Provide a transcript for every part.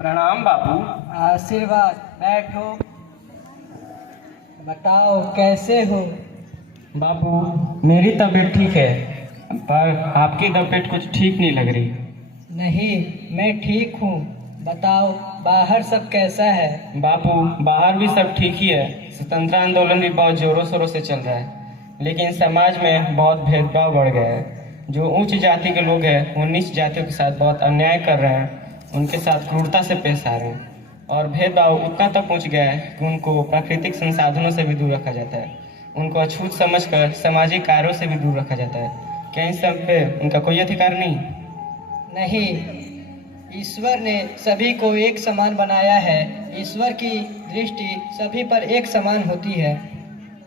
प्रणाम बापू। आशीर्वाद। बैठो। बताओ कैसे हो? बापू, मेरी तबीयत ठीक है, पर आपकी तबीयत कुछ ठीक नहीं लग रही। नहीं, मैं ठीक हूँ। बताओ बाहर सब कैसा है? बापू, बाहर भी सब ठीक ही है। स्वतंत्रता आंदोलन भी बहुत जोरों शोरों से चल रहा है, लेकिन समाज में बहुत भेदभाव बढ़ गया है। जो उच्च जाति के लोग हैं वो नीच जातियों के साथ बहुत अन्याय कर रहे हैं, उनके साथ क्रूरता से पेश आ रहे हैं, और भेदभाव उतना तक पहुंच गया है कि उनको प्राकृतिक संसाधनों से भी दूर रखा जाता है, उनको अछूत समझकर सामाजिक कार्यों से भी दूर रखा जाता है। क्या इन सब पे उनका कोई अधिकार नहीं? नहीं, ईश्वर ने सभी को एक समान बनाया है। ईश्वर की दृष्टि सभी पर एक समान होती है।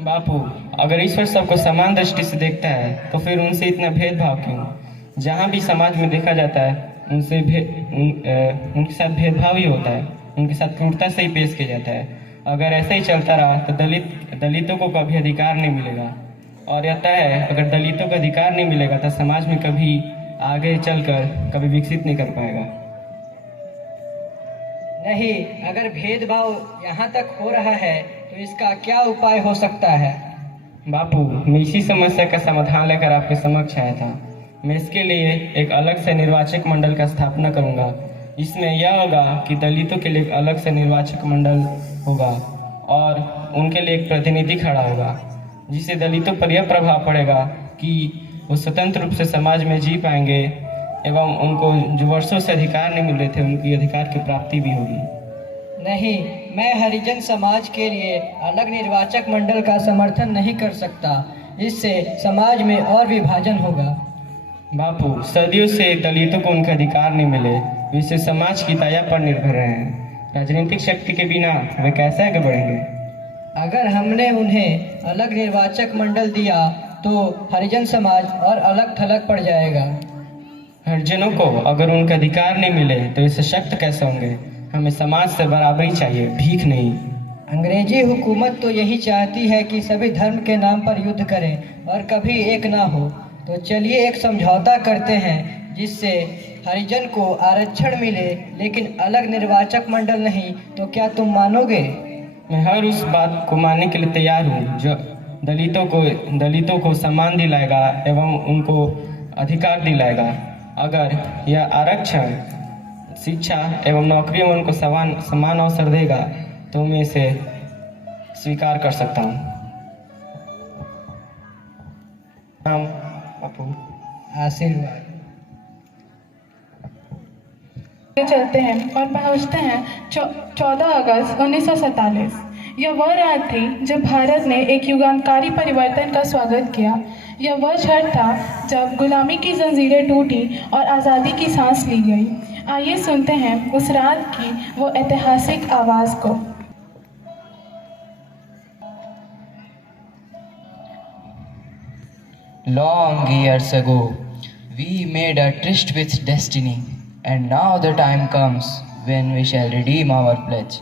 बापू, अगर ईश्वर सबको समान दृष्टि से देखता है तो फिर उनसे इतना भेदभाव क्यों? जहाँ भी समाज में देखा जाता है उनके साथ भेदभाव ही होता है, उनके साथ क्रूरता से ही पेश किया जाता है। अगर ऐसा ही चलता रहा तो दलितों को कभी अधिकार नहीं मिलेगा, और यह तय है अगर दलितों को अधिकार नहीं मिलेगा तो समाज में कभी आगे चलकर कभी विकसित नहीं कर पाएगा। नहीं, अगर भेदभाव यहाँ तक हो रहा है तो इसका क्या उपाय हो सकता है? बापू, मैं इसी समस्या का समाधान लेकर आपके समक्ष आया था। मैं इसके लिए एक अलग से निर्वाचक मंडल का स्थापना करूंगा। इसमें यह होगा कि दलितों के लिए एक अलग से निर्वाचक मंडल होगा और उनके लिए एक प्रतिनिधि खड़ा होगा, जिससे दलितों पर यह प्रभाव पड़ेगा कि वो स्वतंत्र रूप से समाज में जी पाएंगे एवं उनको जो वर्षों से अधिकार नहीं मिल रहे थे उनकी अधिकार की प्राप्ति भी होगी। नहीं, मैं हरिजन समाज के लिए अलग निर्वाचक मंडल का समर्थन नहीं कर सकता। इससे समाज में और विभाजन होगा। बापू, सदियों से दलितों को उनके अधिकार नहीं मिले, इससे समाज की दया पर निर्भर रहे हैं। राजनीतिक शक्ति के बिना वे कैसे आगे बढ़ेंगे? अगर हमने उन्हें अलग निर्वाचक मंडल दिया तो हरिजन समाज और अलग थलग पड़ जाएगा। हरिजनों को अगर उनके अधिकार नहीं मिले तो ये सशक्त कैसे होंगे? हमें समाज से बराबरी चाहिए, भीख नहीं। अंग्रेजी हुकूमत तो यही चाहती है कि सभी धर्म के नाम पर युद्ध करें और कभी एक ना हो। तो चलिए एक समझौता करते हैं जिससे हरिजन को आरक्षण मिले, लेकिन अलग निर्वाचक मंडल नहीं। तो क्या तुम मानोगे? मैं हर उस बात को मानने के लिए तैयार हूँ जो दलितों को सम्मान दिलाएगा एवं उनको अधिकार दिलाएगा। अगर यह आरक्षण शिक्षा एवं नौकरियों में उनको समान अवसर देगा तो मैं इसे स्वीकार कर सकता हूँ। बापू, आशीर्वाद। चलते हैं और पहुंचते हैं 14 अगस्त 1947। यह वह रात थी जब भारत ने एक युगांतकारी परिवर्तन का स्वागत किया। यह वह क्षण था जब गुलामी की जंजीरें टूटी और आज़ादी की सांस ली गई। आइए सुनते हैं उस रात की वो ऐतिहासिक आवाज़ को। Long years ago, we made a tryst with destiny, and now the time comes when we shall redeem our pledge.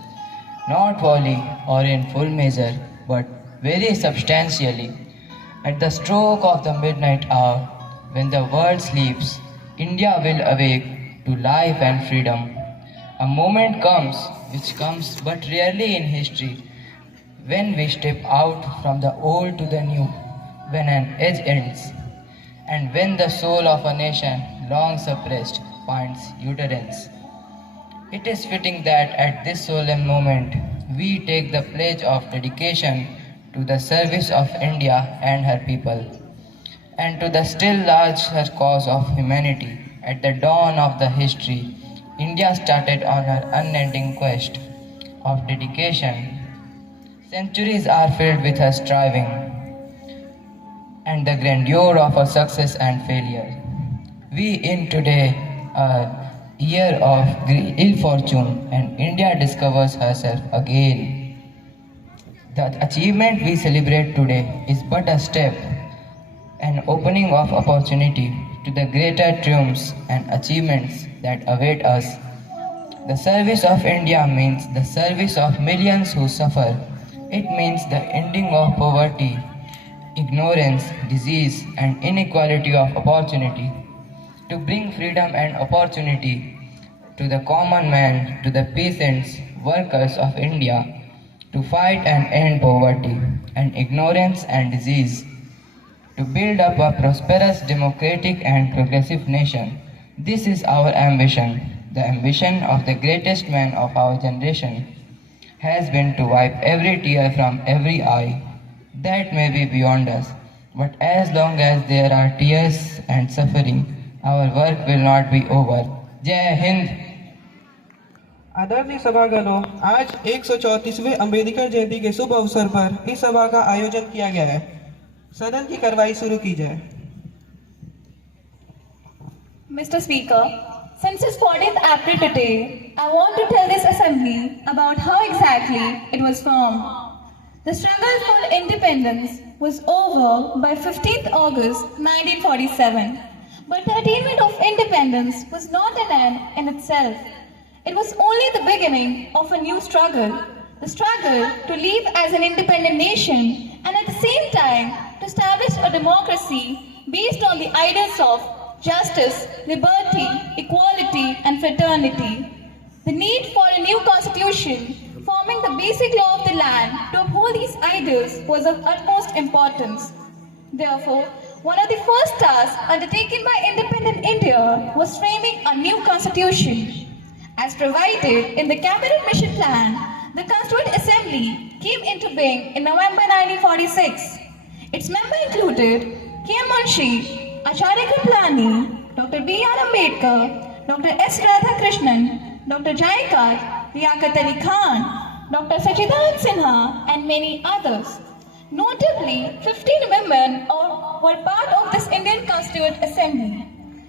Not wholly or in full measure, but very substantially. At the stroke of the midnight hour, when the world sleeps, India will awake to life and freedom. A moment comes, which comes but rarely in history, when we step out from the old to the new, when an age ends, and when the soul of a nation long suppressed finds utterance. It is fitting that at this solemn moment we take the pledge of dedication to the service of India and her people, and to the still larger cause of humanity. At the dawn of the history, India started on her unending quest of dedication. Centuries are filled with her striving and the grandeur of her success and failure. We in today a year of ill fortune, and India discovers herself again. The achievement we celebrate today is but a step, an opening of opportunity to the greater triumphs and achievements that await us. The service of India means the service of millions who suffer. It means the ending of poverty, ignorance, disease, and inequality of opportunity. To bring freedom and opportunity to the common man, to the peasants, workers of India, to fight and end poverty and ignorance and disease, to build up a prosperous, democratic and progressive nation. This is our ambition. The ambition of the greatest man of our generation has been to wipe every tear from every eye. That may be beyond us, but as long as there are tears and suffering, our work will not be over. Jai Hind! आदरणीय सभागणों, आज 134वें अम्बेडकर जयंती के शुभ अवसर पर इस सभा का आयोजन किया गया है। सदन की कार्रवाई शुरू की जाए। Mr. Speaker, since it's 14th April today, I want to tell this assembly about how exactly it was formed. The struggle for independence was over by 15th August 1947, but the attainment of independence was not an end in itself. It was only the beginning of a new struggle, the struggle to live as an independent nation and at the same time to establish a democracy based on the ideals of justice, liberty, equality and fraternity. The need for a new constitution forming the basic law of the land to uphold these ideals was of utmost importance. Therefore, one of the first tasks undertaken by independent India was framing a new constitution. As provided in the Cabinet Mission Plan, the Constituent Assembly came into being in November 1946. Its members included K.M. Munshi, Acharya Kripalani, Dr. B.R. Ambedkar, Dr. S. Radhakrishnan, Dr. Jayakar, Liaquat Ali Khan, Dr. Sachidanand Sinha, and many others. Notably, 15 women were part of this Indian Constituent Assembly.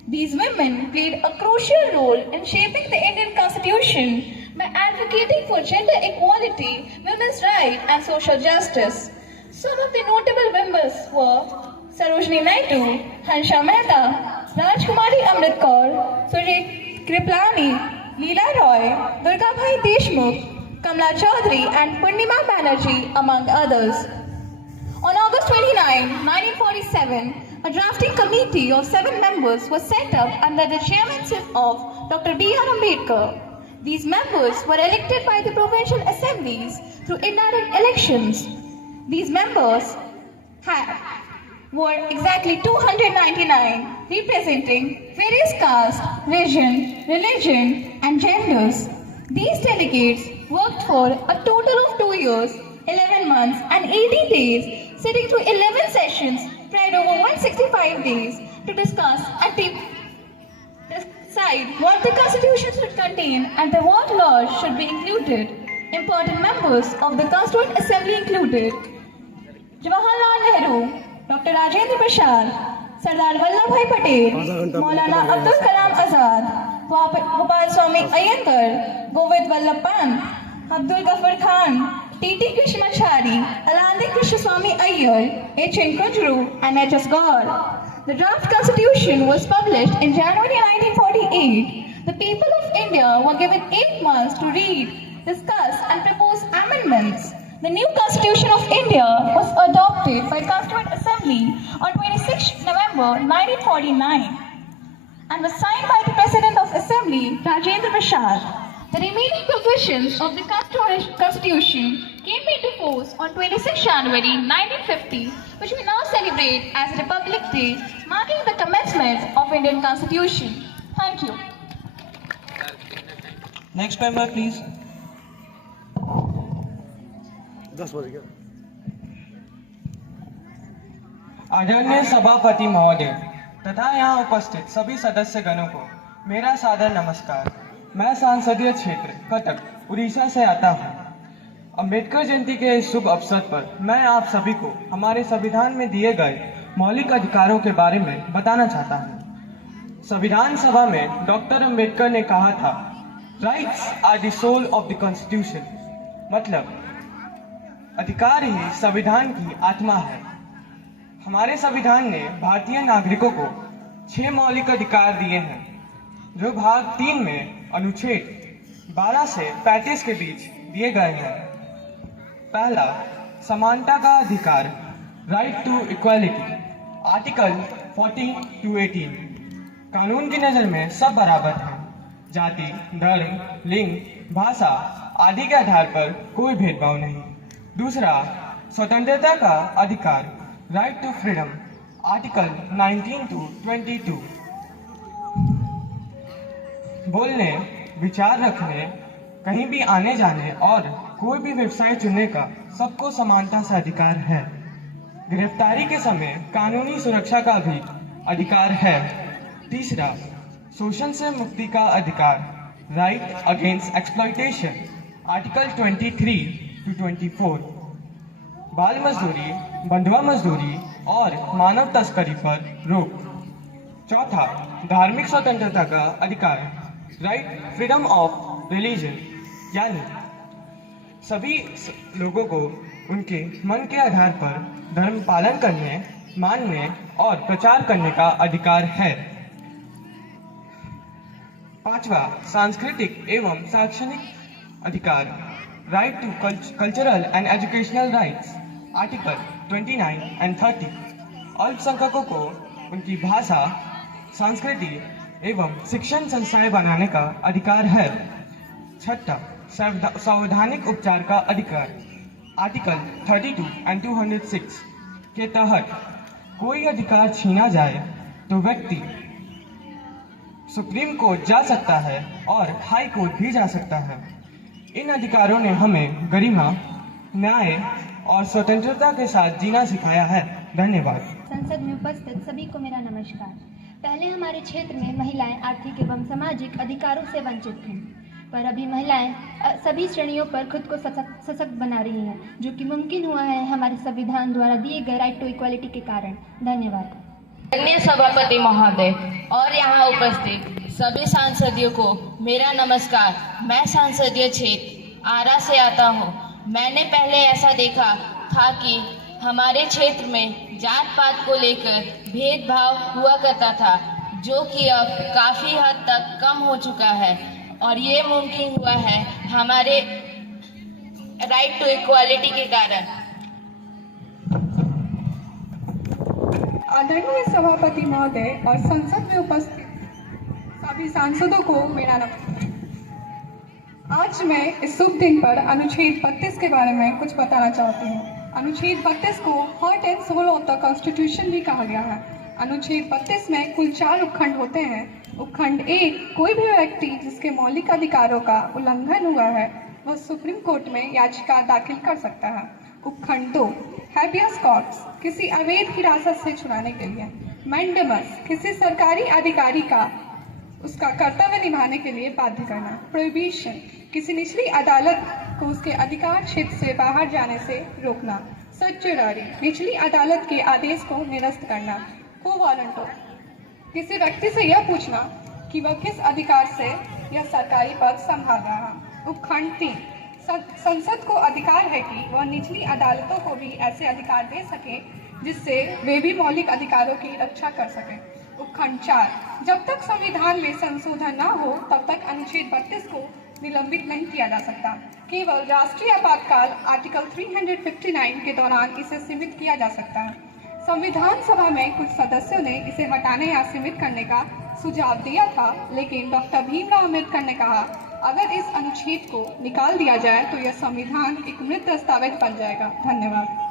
These women played a crucial role in shaping the Indian Constitution by advocating for gender equality, women's rights, and social justice. Some of the notable members were Sarojini Naidu, Hansha Mehta, Rajkumari Amrit Kaur, Surjit Kripalani, Leela Roy, Durgabhai Deshmukh, Kamla Chaudhary, and Purnima Banerjee, among others. On August 29, 1947, a drafting committee of 7 members was set up under the chairmanship of Dr. B.R. Ambedkar. These members were elected by the provincial assemblies through indirect elections. These members were exactly 299, representing various castes, religion, and genders. These delegates worked for a total of 2 years, 11 months, and 80 days, sitting through 11 sessions spread over 165 days to discuss and decide what the constitution should contain and what laws should be included. Important members of the Constituent Assembly included Jawaharlal Nehru, Dr. Rajendra Prasad, Sardar Vallabhbhai Patel, Maulana Abdul Kalam Azad, Gopal Swami Iyengar, Govind Vallabh Pant, Abdul Ghaffar Khan, T.T. Krishnamachari, Alandi Krishnaswamy Iyer, H.N. Kujru, and H.S. Gaur. The draft constitution was published in January 1948. The people of India were given 8 months to read, discuss, and propose amendments. The new Constitution of India was adopted by Constituent Assembly on 26 November 1949 and was signed by the President of Assembly, Rajendra Prasad. The remaining provisions of the Constitution came into force on 26 January 1950, which we now celebrate as Republic Day, marking the commencement of Indian Constitution. Thank you. Next member please. आदरणीय सभापति महोदय तथा यहाँ उपस्थित सभी सदस्यगणों को मेरा सादर नमस्कार। मैं संसदीय क्षेत्र कटक उड़ीसा से आता हूँ। अंबेडकर जयंती के इस शुभ अवसर पर मैं आप सभी को हमारे संविधान में दिए गए मौलिक अधिकारों के बारे में बताना चाहता हूँ। संविधान सभा में डॉक्टर अंबेडकर ने कहा था, rights are the soul of the constitution, मतलब अधिकार ही संविधान की आत्मा है। हमारे संविधान ने भारतीय नागरिकों को 6 मौलिक अधिकार दिए हैं, जो भाग 3 में अनुच्छेद 12 से 35 के बीच दिए गए हैं। पहला, समानता का अधिकार, right to equality, article 40 to 18। कानून की नज़र में सब बराबर हैं। जाति, धर्म, लिंग, भाषा आदि के आधार पर कोई भेदभाव नहीं। दूसरा, स्वतंत्रता का अधिकार, right to freedom, article 19 to 22। बोलने, विचार रखने, कहीं भी आने जाने और कोई भी व्यवसाय चुनने का सबको समानता से अधिकार है। गिरफ्तारी के समय कानूनी सुरक्षा का भी अधिकार है। तीसरा, शोषण से मुक्ति का अधिकार, right against exploitation, article 23 to 24। बाल मजदूरी, बंधुआ मजदूरी और मानव तस्करी पर रोक। चौथा, धार्मिक स्वतंत्रता का अधिकार, राइट फ्रीडम ऑफ रिलीजन, यानी सभी लोगों को उनके मन के आधार पर धर्म पालन करने, मानने और प्रचार करने का अधिकार है। पांचवा, सांस्कृतिक एवं शैक्षणिक अधिकार, right to cultural and educational rights, article 29 and 30। अल्पसंख्यकों को उनकी भाषा, संस्कृति एवं शिक्षण संस्थाएं बनाने का अधिकार है। छठा, संवैधानिक उपचार का अधिकार, आर्टिकल 32 and 206 के तहत कोई अधिकार छीना जाए तो व्यक्ति सुप्रीम कोर्ट जा सकता है और हाई कोर्ट भी जा सकता है। इन अधिकारों ने हमें गरिमा, न्याय और स्वतंत्रता के साथ जीना सिखाया है। धन्यवाद। संसद में उपस्थित सभी को मेरा नमस्कार। पहले हमारे क्षेत्र में महिलाएं आर्थिक एवं सामाजिक अधिकारों से वंचित थीं, पर अभी महिलाएं सभी श्रेणियों पर खुद को सशक्त बना रही हैं, जो कि मुमकिन हुआ है हमारे संविधान द्वारा दिए गए राइट टू इक्वालिटी के कारण। धन्यवाद। माननीय सभापति महोदय और यहाँ उपस्थित सभी सांसदियों को मेरा नमस्कार। मैं संसदीय क्षेत्र आरा से आता हूँ। मैंने पहले ऐसा देखा था कि हमारे क्षेत्र में जात पात को लेकर भेदभाव हुआ करता था, जो कि अब काफ़ी हद तक कम हो चुका है और ये मुमकिन हुआ है हमारे राइट टू इक्वालिटी के कारण। आदरणीय सभापति महोदय और संसद में उपस्थित सभी सांसदों को मेरा नमस्कार। आज मैं इस शुभ दिन पर अनुच्छेद 32 के बारे में कुछ बताना चाहती हूँ। अनुच्छेद 32 को heart and soul of the constitution भी कहा गया है। अनुच्छेद 32 में कुल 4 उपखंड होते हैं। उपखंड 1, कोई भी व्यक्ति जिसके मौलिक अधिकारों का उल्लंघन हुआ है वह सुप्रीम कोर्ट में याचिका दाखिल कर सकता है। उपखंड 2, हैबियस कॉर्पस, किसी अवैध हिरासत से छुड़ाने के लिए। मैंडेमस, किसी सरकारी अधिकारी का उसका कर्तव्य निभाने के लिए बाध्य करना। प्रोहिबिशन, किसी निचली अदालत को उसके अधिकार क्षेत्र से बाहर जाने से रोकना। सर्चुररी, निचली अदालत के आदेश को निरस्त करना। कोवारंटो, किसी व्यक्ति से यह पूछना कि वह किस अधिकार से यह सरकारी पद संभाल रहा। उपखंड 3, संसद को अधिकार है कि वह निचली अदालतों को भी ऐसे अधिकार दे सके जिससे वे भी मौलिक अधिकारों की रक्षा कर सकें। उपखंड 4, जब तक संविधान में संशोधन न हो तब तक अनुच्छेद 32 को निलंबित नहीं किया जा सकता। केवल राष्ट्रीय आपातकाल आर्टिकल 359 के दौरान इसे सीमित किया जा सकता है। संविधान सभा में कुछ सदस्यों ने इसे हटाने या सीमित करने का सुझाव दिया था, लेकिन डॉक्टर भीमराव अम्बेडकर ने कहा अगर इस अनुच्छेद को निकाल दिया जाए तो यह संविधान एक मृत दस्तावेज बन जाएगा। धन्यवाद।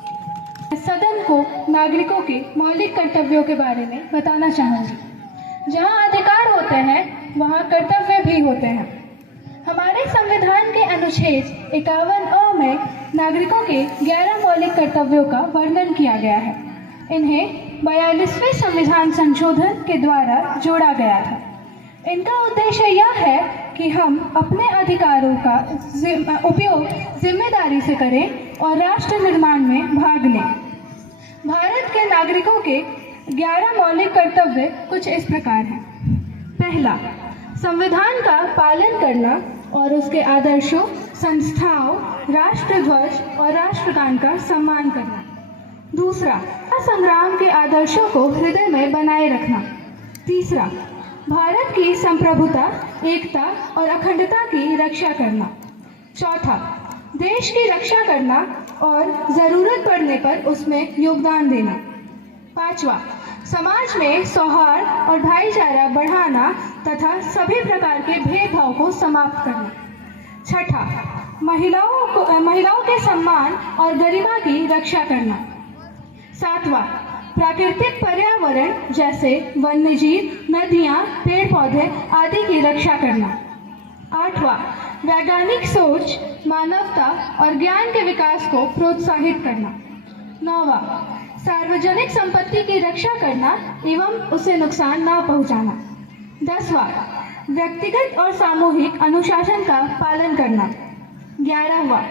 सदन को नागरिकों के मौलिक कर्तव्यों के बारे में बताना चाहूँगी। जहाँ अधिकार होते हैं वहाँ कर्तव्य भी होते हैं। हमारे संविधान के अनुच्छेद 51A में नागरिकों के 11 मौलिक कर्तव्यों का वर्णन किया गया है। इन्हें 42वें संविधान संशोधन के द्वारा जोड़ा गया था। इनका उद्देश्य यह है कि हम अपने अधिकारों का उपयोग जिम्मेदारी से करें और राष्ट्र निर्माण में भाग लें। भारत के नागरिकों के 11 मौलिक कर्तव्य कुछ इस प्रकार हैं। पहला, संविधान का पालन करना और उसके आदर्शों, संस्थाओं, राष्ट्रध्वज और राष्ट्रगान का सम्मान करना। दूसरा, संग्राम के आदर्शों को हृदय में बनाए रखना। तीसरा, भारत की संप्रभुता, एकता और अखंडता की रक्षा करना। चौथा, देश की रक्षा करना और ज़रूरत पड़ने पर उसमें योगदान देना। पांचवा, समाज में सौहार्द और भाईचारा बढ़ाना तथा सभी प्रकार के भेदभाव को समाप्त करना। छठा, महिलाओं के सम्मान और गरिमा की रक्षा करना। सातवां, प्राकृतिक पर्यावरण जैसे वन्यजीव, नदियाँ, पेड़ पौधे आदि की रक्षा करना। आठवां, वैज्ञानिक सोच, मानवता और ज्ञान के विकास को प्रोत्साहित करना। नौवां, सार्वजनिक संपत्ति की रक्षा करना एवं उसे नुकसान न पहुंचाना। 10वां, व्यक्तिगत और सामूहिक अनुशासन का पालन करना। 11वां,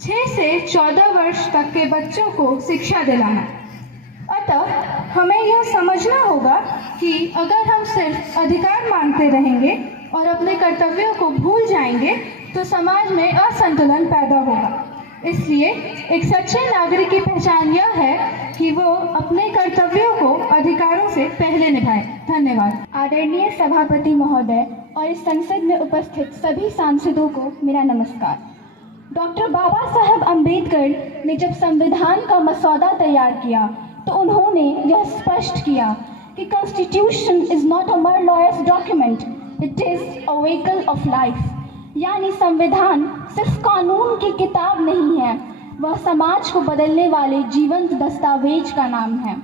6 से 14 वर्ष तक के बच्चों को शिक्षा दिलाना। अतः हमें यह समझना होगा कि अगर हम सिर्फ अधिकार मांगते रहेंगे और अपने कर्तव्यों को भूल जाएंगे तो समाज में असंतुलन पैदा होगा। इसलिए एक सच्चे नागरिक की पहचान यह है कि वो अपने कर्तव्यों को अधिकारों से पहले निभाए। धन्यवाद। आदरणीय सभापति महोदय और इस संसद में उपस्थित सभी सांसदों को मेरा नमस्कार। डॉक्टर बाबा साहब अम्बेडकर ने जब संविधान का मसौदा तैयार किया तो उन्होंने यह स्पष्ट किया कि constitution is not a mere lawyer's document, it is a vehicle of life। यानी संविधान सिर्फ कानून की किताब नहीं है, वह समाज को बदलने वाले जीवंत दस्तावेज का नाम है।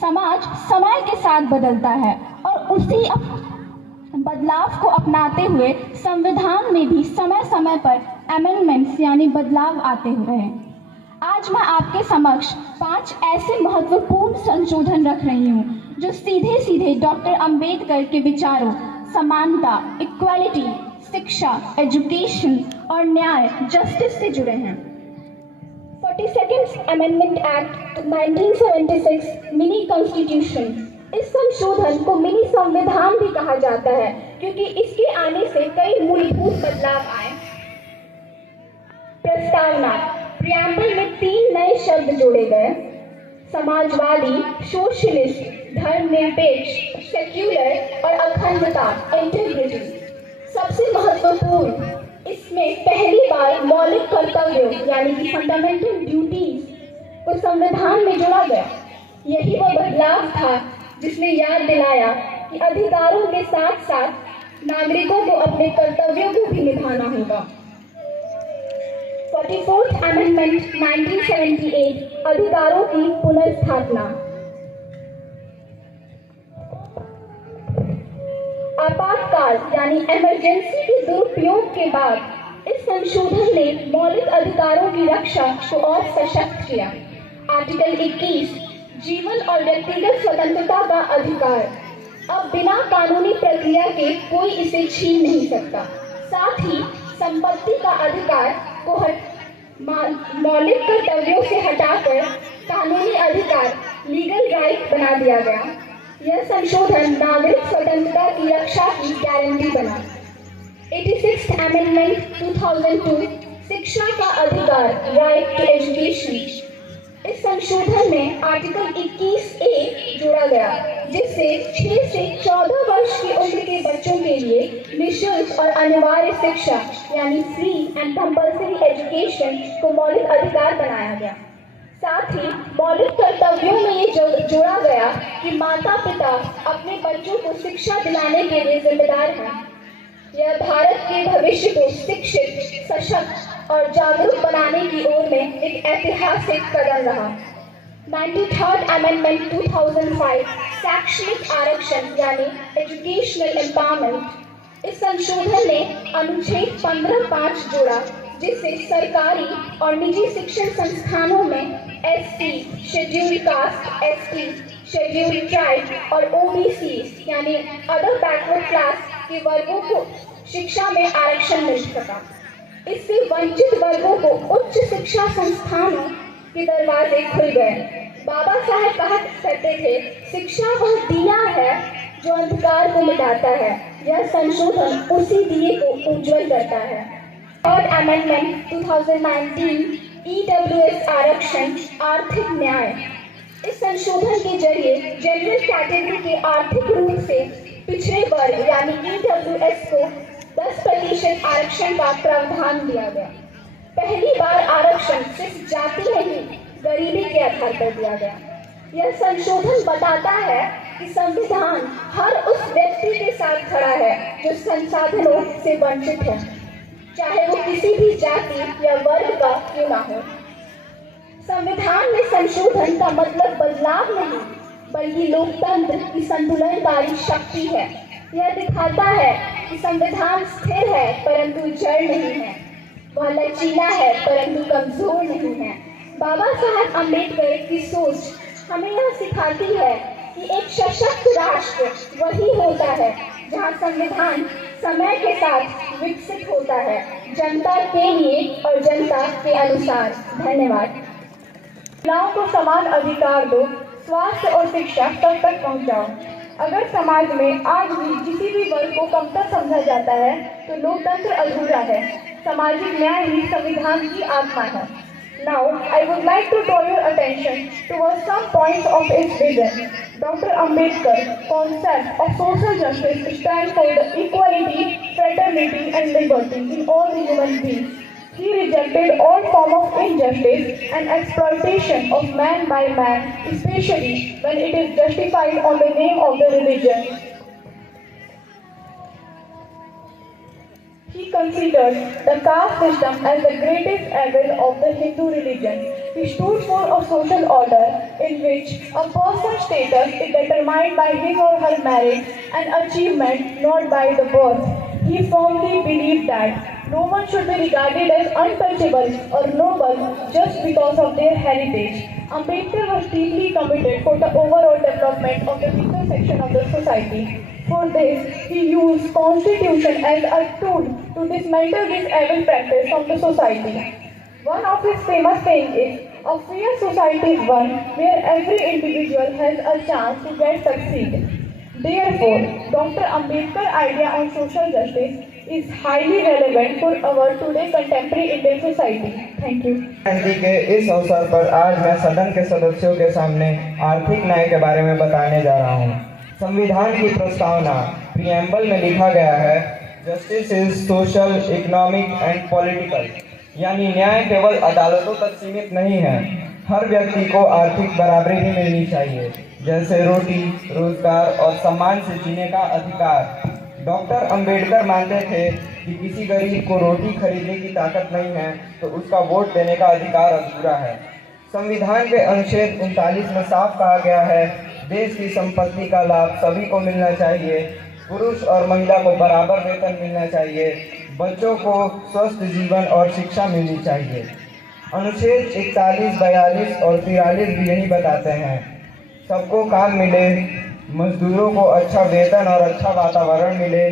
समाज समय के साथ बदलता है और उसी बदलाव को अपनाते हुए संविधान में भी समय समय पर अमेंडमेंट्स यानी बदलाव आते हुए हैं। आज मैं आपके समक्ष 5 ऐसे महत्वपूर्ण संशोधन रख रही हूँ जो सीधे सीधे डॉक्टर अंबेडकर के विचारों समानता, इक्वालिटी, शिक्षा, एजुकेशन और न्याय, जस्टिस से जुड़े हैं। 42nd amendment act 1976 mini constitution. इस संशोधन को मिनी संविधान भी कहा जाता है क्योंकि इसके आने से कई मूलभूत बदलाव आए। प्रस्तावना प्रियम्बल में 3 नए शब्द जोड़े गए: समाजवादी, सोशलिस्ट, धर्मनिरपेक्ष, सेक्युलर और अखंडता, इंटीग्रिटी। सबसे महत्वपूर्ण, इसमें पहली बार मौलिक कर्तव्यों यानी कि फंडामेंटल ड्यूटीज को संविधान में जोड़ा गया। यही वह बदलाव था जिसने याद दिलाया कि अधिकारों के साथ साथ नागरिकों को अपने कर्तव्यों को भी निभाना होगा। 44th अमेंडमेंट 1978 अधिकारों की पुनर्स्थापना। आपातकाल यानी इमरजेंसी के दुरुपयोग के बाद इस संशोधन ने मौलिक अधिकारों की रक्षा को और सशक्त किया। आर्टिकल 21 जीवन और व्यक्तिगत स्वतंत्रता का अधिकार। अब बिना कानूनी प्रक्रिया के कोई इसे छीन नहीं सकता। साथ ही संपत्ति का अधिकार को मौलिक कर्तव्यों से हटाकर कानूनी अधिकार, लीगल राइट बना दिया गया। यह संशोधन नागरिक स्वतंत्रता की रक्षा की गारंटी बना। 86th अमेंडमेंट 2002 शिक्षा का अधिकार, राइट टू एजुकेशन। इस संशोधन में आर्टिकल 21A जोड़ा गया जिससे 6 से 14 वर्ष की उम्र के बच्चों के लिए निःशुल्क और अनिवार्य शिक्षा यानी फ्री एंड कंपल्सरी एजुकेशन को मौलिक अधिकार बनाया गया। साथ ही मौलिक कर्तव्यों में ये जोड़ा गया कि माता पिता अपने बच्चों को शिक्षा दिलाने के लिए जिम्मेदार हैं। यह भारत के भविष्य को शिक्षित, सशक्त और जागरूक बनाने की ओर में एक ऐतिहासिक कदम रहा। 93rd अमेंडमेंट 2005 शैक्षणिक आरक्षण यानी एजुकेशनल एम्पावरमेंट। इस संशोधन ने अनुच्छेद 15(5) जोड़ा जिससे सरकारी और निजी शिक्षण संस्थानों में SC, scheduled caste, ST, scheduled tribe और OBC यानी अदर बैकवर्ड क्लास के वर्गों को शिक्षा में आरक्षण मिल सका। इससे वंचित वर्गों को उच्च शिक्षा संस्थानों के दरवाजे खुल गए। बाबा साहब कहा करते थे, शिक्षा वह दिया है जो अंधकार को मिटाता है। यह संशोधन उसी दिए को उज्जवल करता है। 3rd अमेंडमेंट 2019 EWS आरक्षण, आर्थिक न्याय। इस संशोधन के जरिए जनरल कैटेगरी के आर्थिक रूप से पिछड़े वर्ग यानी EWS को 10% आरक्षण का प्रावधान दिया गया। पहली बार आरक्षण सिर्फ जाति नहीं, गरीबी के आधार पर दिया गया। यह संशोधन बताता है कि संविधान हर उस व्यक्ति के साथ खड़ा है जो संसाधनों से वंचित है, चाहे वो किसी भी जाति या वर्ग का क्यों ना हो। संविधान में संशोधन का मतलब बदलाव नहीं, बल्कि लोकतंत्र की संतुलनकारी शक्ति है। यह दिखाता है कि संविधान स्थिर है परंतु जड़ नहीं है, वह लचीला है परंतु कमजोर नहीं है। बाबा साहब अम्बेडकर की सोच हमें यह सिखाती है कि एक सशक्त राष्ट्र वही होता है जहां संविधान समय के साथ विकसित होता है, जनता के लिए और जनता के अनुसार। धन्यवाद। महिलाओं को समान अधिकार दो, स्वास्थ्य और शिक्षा सब तक पहुंचाओ। अगर समाज में आज भी किसी भी वर्ग को कमतर समझा जाता है तो लोकतंत्र अधूरा है। सामाजिक न्याय ही संविधान की आत्मा है। Now, I would like to draw your attention towards some points of its vision. Dr. Ambedkar's concept of social justice stands for the equality, fraternity, and liberty in all the human beings. He rejected all form of injustice and exploitation of man by man, especially when it is justified on the name of the religion. He considered the caste system as the greatest evil of the Hindu religion. He stood for a social order in which a person's status is determined by his or her merit and achievement, not by the birth. He firmly believed that no one should be regarded as untouchable or noble just because of their heritage. Ambedkar was deeply committed for the overall development of the weaker section of the society. For this, he used constitution as a tool to dismantle this evil practice from the society. One of his famous sayings is, "A fair society is one where every individual has a chance to get succeed." Therefore, Dr. Ambedkar's idea on social justice is highly relevant for our today contemporary Indian society. Thank you. जयंती के इस अवसर पर आज मैं सदन के सदस्यों के सामने आर्थिक न्याय के बारे में बताने जा रहा हूँ। संविधान की प्रस्तावना प्रीएम्बल में लिखा गया है, justice is social, economic and political, यानी न्याय केवल अदालतों तक सीमित नहीं है। हर व्यक्ति को आर्थिक बराबरी भी मिलनी चाहिए, जैसे रोटी, रोजगार और सम्मान से जीने का अधिकार। डॉक्टर अंबेडकर मानते थे कि किसी गरीब को रोटी खरीदने की ताकत नहीं है तो उसका वोट देने का अधिकार अधूरा है। संविधान के अनुच्छेद 39 में साफ कहा गया है, देश की संपत्ति का लाभ सभी को मिलना चाहिए, पुरुष और महिला को बराबर वेतन मिलना चाहिए, बच्चों को स्वस्थ जीवन और शिक्षा मिलनी चाहिए। अनुच्छेद 41, 42 और 43 भी यही बताते हैं, सबको काम मिले, मजदूरों को अच्छा वेतन और अच्छा वातावरण मिले।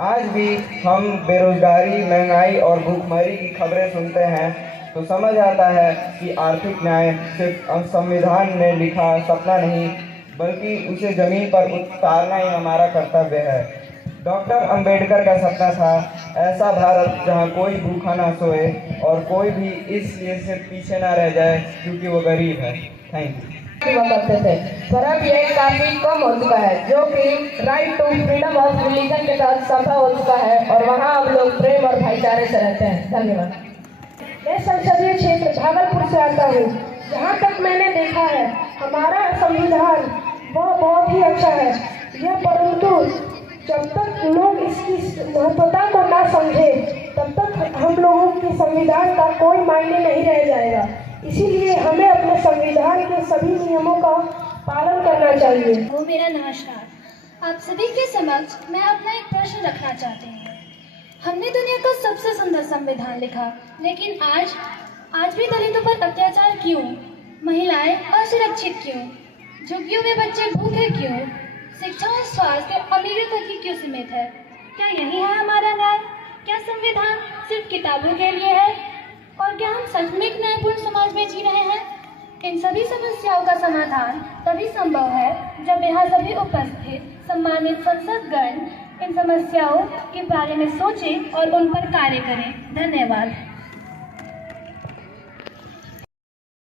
आज भी हम बेरोजगारी, महंगाई और भूखमरी की खबरें सुनते हैं तो समझ आता है कि आर्थिक न्याय सिर्फ संविधान में लिखा सपना नहीं, बल्कि उसे जमीन पर उतारना ही हमारा कर्तव्य है। डॉक्टर अंबेडकर का सपना था ऐसा भारत जहां कोई भूखा ना सोए और कोई भी इसलिए सिर्फ पीछे ना रह जाए क्योंकि वो गरीब है। Thank you. करते थे, पर अब ये काफी कम हो चुका है, जो कि right to freedom of religion के तहत संभव हो चुका है और वहाँ हम लोग प्रेम और भाईचारे से रहते हैं। धन्यवाद। मैं संसदीय क्षेत्र भागलपुर से आता हूँ। जहाँ तक मैंने देखा है, हमारा संविधान वह बहुत ही अच्छा है, यह परंतु जब तक लोग इसकी महत्वता को ना समझे तब तक हम लोगों के संविधान का कोई मायने नहीं रह जाएगा। इसीलिए हमें अपने संविधान के सभी नियमों का पालन करना चाहिए। मेरा नमस्कार। आप सभी के समक्ष मैं अपना एक प्रश्न रखना चाहती हूँ। हमने दुनिया का सबसे सुंदर संविधान लिखा, लेकिन आज भी दलितों पर अत्याचार क्यों? महिलाएं असुरक्षित क्यों? झुग्गियों में बच्चे भूखे क्यों? शिक्षा और स्वास्थ्य अमीरों तक ही क्यों सीमित है? क्या यही है हमारा न्याय? क्या संविधान सिर्फ किताबों के लिए है? और क्या हम सच में एक न्यायपूर्ण समाज में जी रहे हैं? इन सभी समस्याओं का समाधान तभी संभव है जब यहाँ सभी उपस्थित सम्मानित संसदगण इन समस्याओं के बारे में सोचें और उन पर कार्य करें। धन्यवाद।